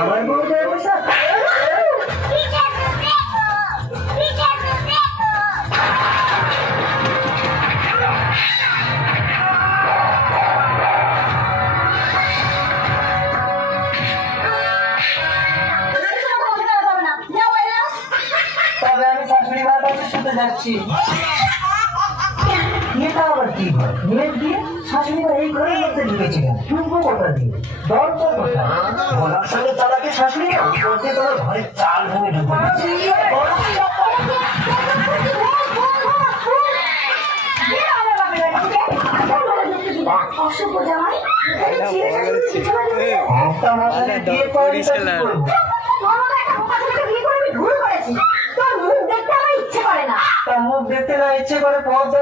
আমার বউ বসা তবে আমি শাশুড়ি মার কাছে শুতে যাচ্ছি। এটা আবার কি হয়? নেট দিয়ে শাশুড়ি মা এই ঘরের মধ্যে ঢুকেছিল, ঢুকবো কোথা দিয়ে? দরজা কোথায়? বলার সঙ্গে তালাকে শাশুড়ি করতে তোমার ঘরের চাল ভেঙে ঢুকে মুখ দেখতে না ইচ্ছে করে পথ